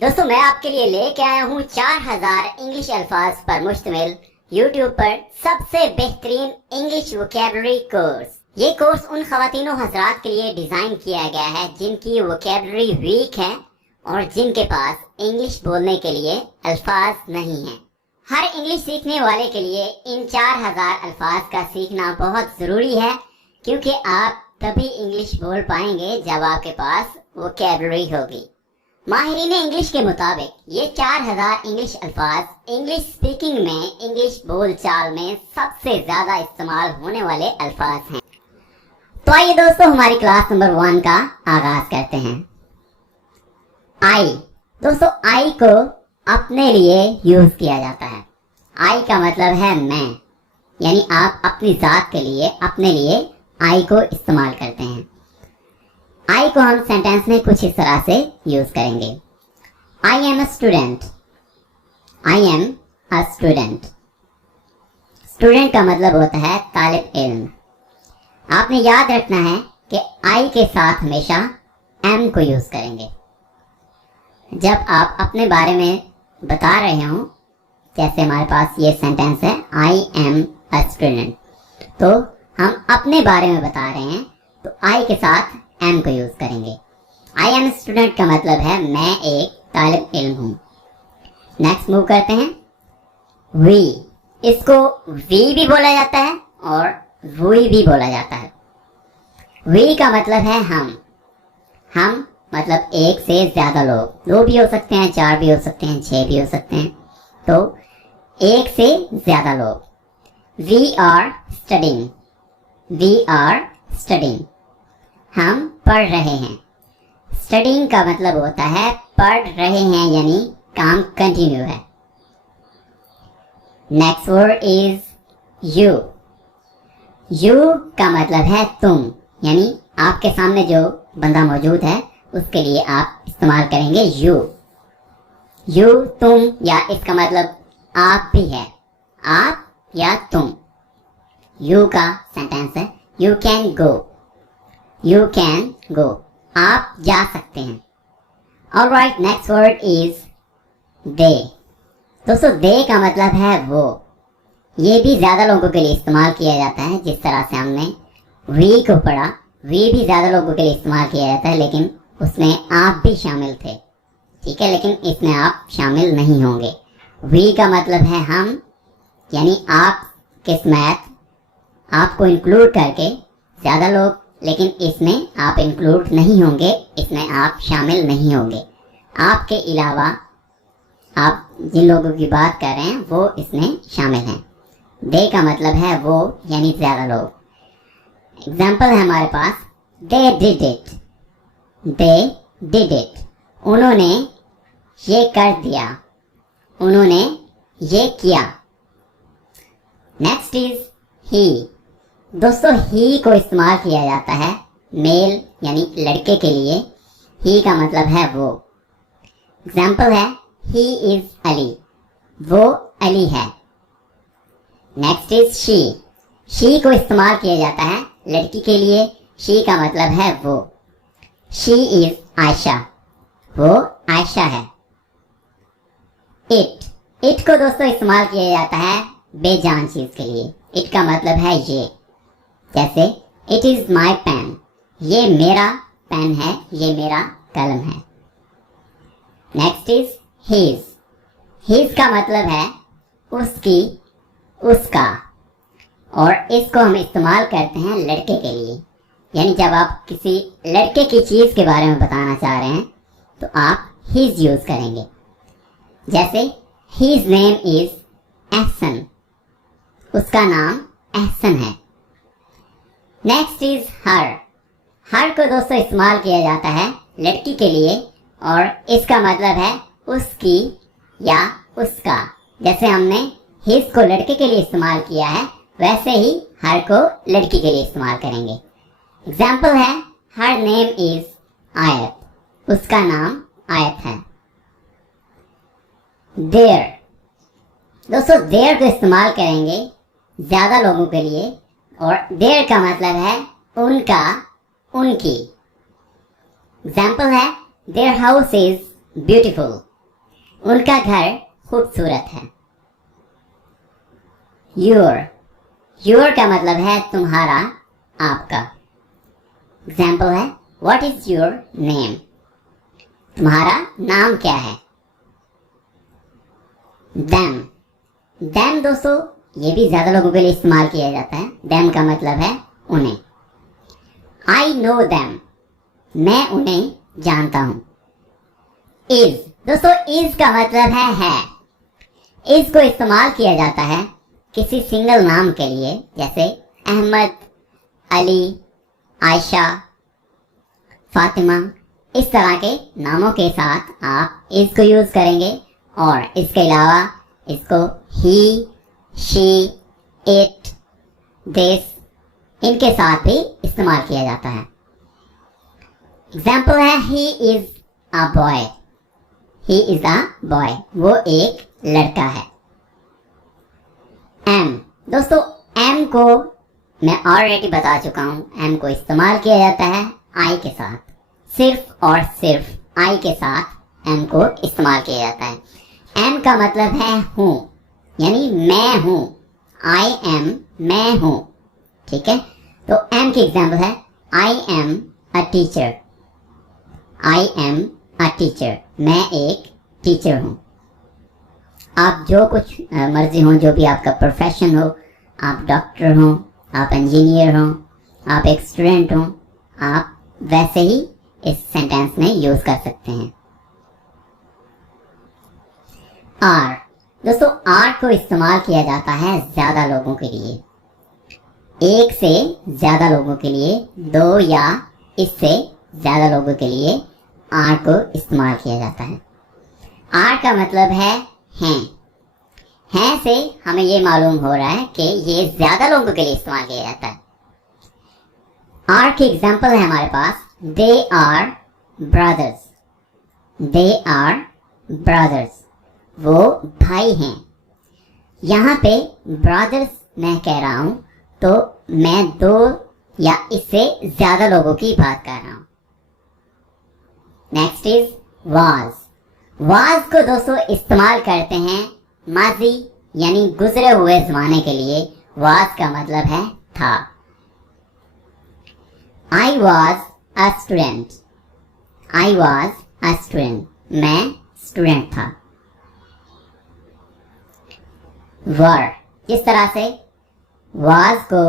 दोस्तों मैं आपके लिए लेके आया हूँ 4000 इंग्लिश अल्फाज पर मुश्तमिल YouTube पर सबसे बेहतरीन इंग्लिश वोकैबुलरी कोर्स। ये कोर्स उन खवातीनों हजरात के लिए डिजाइन किया गया है जिनकी वोकैबुलरी वीक है और जिनके पास इंग्लिश बोलने के लिए अल्फाज नहीं है। हर इंग्लिश सीखने वाले के लिए इन 4000 अल्फाज का सीखना बहुत जरूरी है, क्योंकि आप तभी इंग्लिश बोल पाएंगे जब आपके पास वोकैबुलरी होगी। माहिरीन इंग्लिश के मुताबिक ये 4000 इंग्लिश अल्फाज इंग्लिश स्पीकिंग में, इंग्लिश बोल चाल में सबसे ज्यादा इस्तेमाल होने वाले अल्फाज हैं। तो आइए दोस्तों हमारी क्लास नंबर 1 का आगाज करते हैं। आई। दोस्तों आई को अपने लिए यूज किया जाता है। आई का मतलब है मैं, यानी आप अपनी जात के लिए, अपने लिए आई को इस्तेमाल करते हैं। आई को हम सेंटेंस में कुछ इस तरह से यूज करेंगे। I am a student. I am a student. Student का मतलब होता है तालिब इल्म। आपने याद रखना है कि आई के साथ हमेशा एम को यूज करेंगे। जब आप अपने बारे में बता रहे हो, जैसे हमारे पास ये सेंटेंस है आई एम अ स्टूडेंट, तो हम अपने बारे में बता रहे हैं तो आई के साथ एम को यूज करेंगे। आई एम स्टूडेंट का मतलब है मैं एक तालिब इल्म हूं। नेक्स्ट मूव करते हैं। वी। इसको वी भी बोला जाता है और वुई भी बोला जाता है। वी का मतलब है हम। हम मतलब एक से ज्यादा लोग, 2 भी हो सकते हैं, 4 भी हो सकते हैं, 6 भी हो सकते हैं, तो एक से ज्यादा लोग। We are studying. We are studying. हम पढ़ रहे हैं। स्टडिंग का मतलब होता है पढ़ रहे हैं, यानी काम कंटिन्यू है। Next word is you. You का मतलब है तुम, यानी आपके सामने जो बंदा मौजूद है उसके लिए आप इस्तेमाल करेंगे यू। यू तुम, या इसका मतलब आप भी है, आप या तुम। यू का सेंटेंस है you can go. You can go, आप जा सकते हैं। Alright, next word is they. दोस्तों दे का मतलब है वो। ये भी ज्यादा लोगों के लिए इस्तेमाल किया जाता है। जिस तरह से हमने वी को पढ़ा, वी भी ज्यादा लोगों के लिए इस्तेमाल किया जाता है, लेकिन उसमें आप भी शामिल थे, ठीक है, लेकिन इसमें आप शामिल नहीं होंगे। वी का मतलब है हम, यानी आप किस्मत, आपको इंक्लूड करके ज्यादा लोग, लेकिन इसमें आप इंक्लूड नहीं होंगे, इसमें आप शामिल नहीं होंगे। आपके अलावा आप जिन लोगों की बात कर रहे हैं वो इसमें शामिल हैं। दे का मतलब है वो, यानी ज्यादा लोग। एग्जाम्पल है हमारे पास, they did it. They did it, उन्होंने ये कर दिया, उन्होंने ये किया। Next is he. दोस्तों ही को इस्तेमाल किया जाता है मेल, यानी लड़के के लिए। ही का मतलब है वो। एग्जाम्पल है ही इज अली, वो अली है। Next is she. शी को इस्तेमाल किया जाता है लड़की के लिए। शी का मतलब है वो। शी इज आयशा, वो आयशा है। इट। इट को दोस्तों इस्तेमाल किया जाता है बेजान चीज के लिए। इट का मतलब है ये, जैसे इट इज माई पेन, ये मेरा पेन है, ये मेरा कलम है। Next is his. हिज का मतलब है उसकी, उसका, और इसको हम इस्तेमाल करते हैं लड़के के लिए। यानी जब आप किसी लड़के की चीज के बारे में बताना चाह रहे हैं तो आप हिज यूज करेंगे। जैसे हिज नेम इज एहसन, उसका नाम एहसन है। नेक्स्ट इज हर। हर को दोस्तों इस्तेमाल किया जाता है लड़की के लिए, और इसका मतलब है उसकी या उसका। जैसे हमने हिज को लड़के के लिए इस्तेमाल किया है, वैसे ही हर को लड़की के लिए इस्तेमाल करेंगे। एग्जाम्पल है हर नेम इज आयत, उसका नाम आयत है। देयर। दोस्तों देयर को इस्तेमाल करेंगे ज्यादा लोगों के लिए, और देयर का मतलब है उनका, उनकी। एग्जाम्पल है देयर हाउस इज ब्यूटीफुल, उनका घर खूबसूरत है। योर का मतलब है तुम्हारा, आपका। एग्जाम्पल है व्हाट इज योर नेम, तुम्हारा नाम क्या है। देम दोस्तों ये भी ज्यादा लोगों के लिए इस्तेमाल किया जाता है। देम का मतलब है उन्हें। आई नो देम, मैं उन्हें जानता हूं। इज दोस्तों इज का मतलब है। इज को इस्तेमाल किया जाता है किसी सिंगल नाम के लिए, जैसे अहमद, अली, आयशा, फातिमा। इस तरह के नामों के साथ आप इज को यूज करेंगे, और इसके अलावा इसको ही, शी, इट, दिस इनके साथ भी इस्तेमाल किया जाता है। एग्जाम्पल है he is a boy, he is a boy, वो एक लड़का है। एम दोस्तों एम को मैं ऑलरेडी बता चुका हूं। एम को इस्तेमाल किया जाता है आई के साथ, सिर्फ और सिर्फ आई के साथ एम को इस्तेमाल किया जाता है। एम का मतलब है हूं, यानी मैं हूं। आई एम, मैं हूं। ठीक है, तो एम की एग्जाम्पल है I am a teacher, I am a teacher, मैं एक टीचर हूं। आप जो कुछ मर्जी हो, जो भी आपका प्रोफेशन हो, आप डॉक्टर हो, आप इंजीनियर हो, आप एक स्टूडेंट हो, आप वैसे ही इस सेंटेंस में यूज कर सकते हैं। आर दोस्तों आर को इस्तेमाल किया जाता है ज्यादा लोगों के लिए, एक से ज्यादा लोगों के लिए, दो या इससे ज्यादा लोगों के लिए आर को इस्तेमाल किया जाता है। आर का मतलब है हैं से हमें ये मालूम हो रहा है कि ये ज्यादा लोगों के लिए इस्तेमाल किया जाता है। आर की एग्जाम्पल है हमारे पास they are brothers, they are brothers, वो भाई हैं। यहाँ पे ब्रदर्स मैं कह रहा हूं तो मैं दो या इससे ज्यादा लोगों की बात कर रहा हूं। नेक्स्ट इज वाज को दोस्तों इस्तेमाल करते हैं माजी यानी गुजरे हुए जमाने के लिए। वाज का मतलब है था। I was a student, I was a student, मैं स्टूडेंट था। वर जिस तरह से वाज को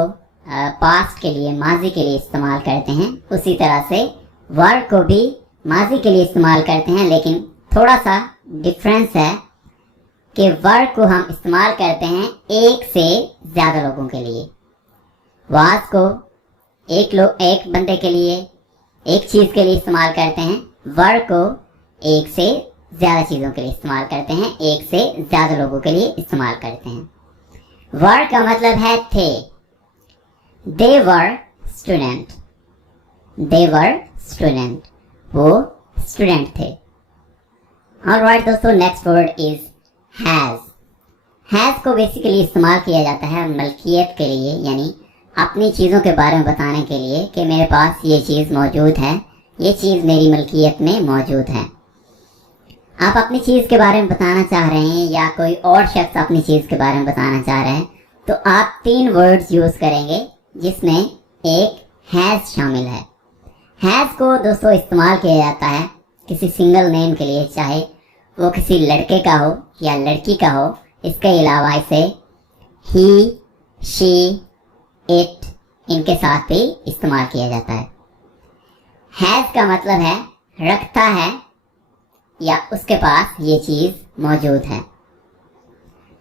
पास्ट के लिए, माजी के लिए इस्तेमाल करते हैं, उसी तरह से वर को भी माजी के लिए इस्तेमाल करते हैं, लेकिन थोड़ा सा डिफरेंस है कि वर को हम इस्तेमाल करते हैं एक से ज्यादा लोगों के लिए। वाज को एक बंदे के लिए, एक चीज के लिए इस्तेमाल करते हैं। वर को एक से ज्यादा चीजों के लिए इस्तेमाल करते हैं, एक से ज्यादा लोगों के लिए इस्तेमाल करते हैं। वर का मतलब है थे। दे वर स्टूडेंट, दे वर स्टूडेंट, वो स्टूडेंट थे। ऑलराइट दोस्तों, next word is has. Has को बेसिकली इस्तेमाल किया जाता है मलकियत के लिए, यानी अपनी चीज़ों के बारे में बताने के लिए कि मेरे पास ये चीज़ मौजूद है, ये चीज़ मेरी मलकियत में मौजूद है। आप अपनी चीज़ के बारे में बताना चाह रहे हैं या कोई और शख्स अपनी चीज़ के बारे में बताना चाह रहे हैं, तो आप 3 वर्ड्स यूज़ करेंगे जिसमें एक हैज़ शामिल है। हैज़ को दोस्तों इस्तेमाल किया जाता है किसी सिंगल नेम के लिए, चाहे वो किसी लड़के का हो या लड़की का हो। इसके अलावा इसे ही, शी, इट इनके साथ भी इस्तेमाल किया जाता है। हैज़ का मतलब है रखता है या उसके पास ये चीज़ मौजूद है।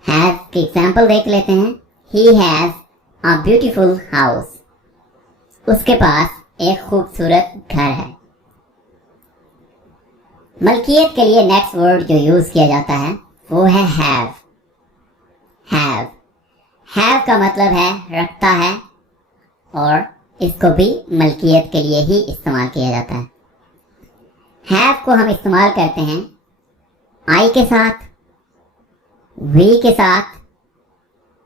हैज़ की एग्जाम्पल देख लेते हैं। He has a beautiful house, उसके पास एक खूबसूरत घर है। मलकियत के लिए नेक्स्ट वर्ड जो यूज किया जाता है वो है हैव। हैव, हैव का मतलब है रखता है, और इसको भी मलकियत के लिए ही इस्तेमाल किया जाता है। हैव को हम इस्तेमाल करते हैं आई के साथ, वी के साथ,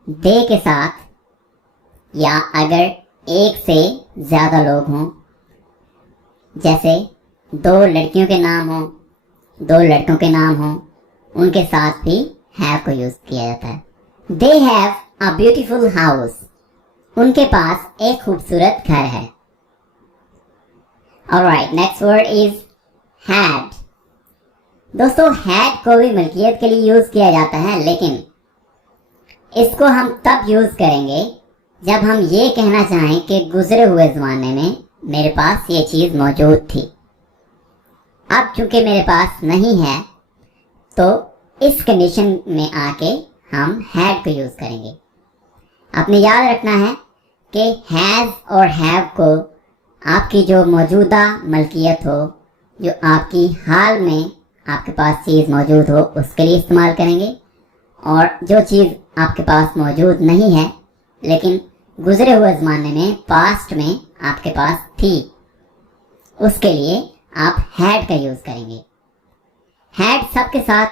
दे के साथ, या अगर एक से ज्यादा लोग हों, जैसे 2 लड़कियों के नाम हों, 2 लड़कों के नाम हों, उनके साथ भी हैव को यूज किया जाता है। They have a beautiful house, उनके पास एक खूबसूरत घर है। Alright, next word is had. दोस्तों, हैड को भी मलकियत के लिए यूज किया जाता है, लेकिन इसको हम तब यूज करेंगे जब हम ये कहना चाहें कि गुजरे हुए ज़माने में मेरे पास ये चीज़ मौजूद थी। अब चूंकि मेरे पास नहीं है, तो इस कंडीशन में आके हम हैड को यूज करेंगे। आपने याद रखना है कि हैज़ और हैव को आपकी जो मौजूदा मलकियत हो, जो आपकी हाल में आपके पास चीज़ मौजूद हो, उसके लिए इस्तेमाल करेंगे, और जो चीज़ आपके पास मौजूद नहीं है लेकिन गुजरे हुए ज़माने में, पास्ट में आपके पास थी, उसके लिए आप हैड का यूज़ करेंगे। हैड सबके साथ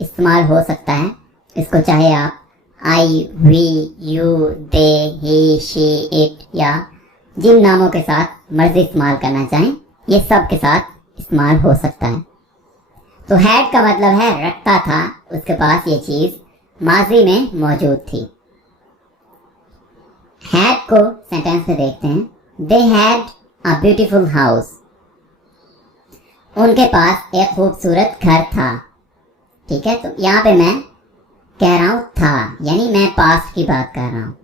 इस्तेमाल हो सकता है। इसको चाहे आप I, we, you, they, he, she, it या जिन नामों के साथ मर्जी इस्तेमाल करना चाहें, ये सब के साथ इस्तेमाल हो सकता है। तो हैड का मतलब है रखता था, उसके पास ये चीज़ माजी में मौजूद थी। हैड को सेंटेंस में देखते हैं। They had a beautiful house, उनके पास एक खूबसूरत घर था। ठीक है, तो यहाँ पे मैं कह रहा हूँ था, यानी मैं पास्ट की बात कर रहा हूँ।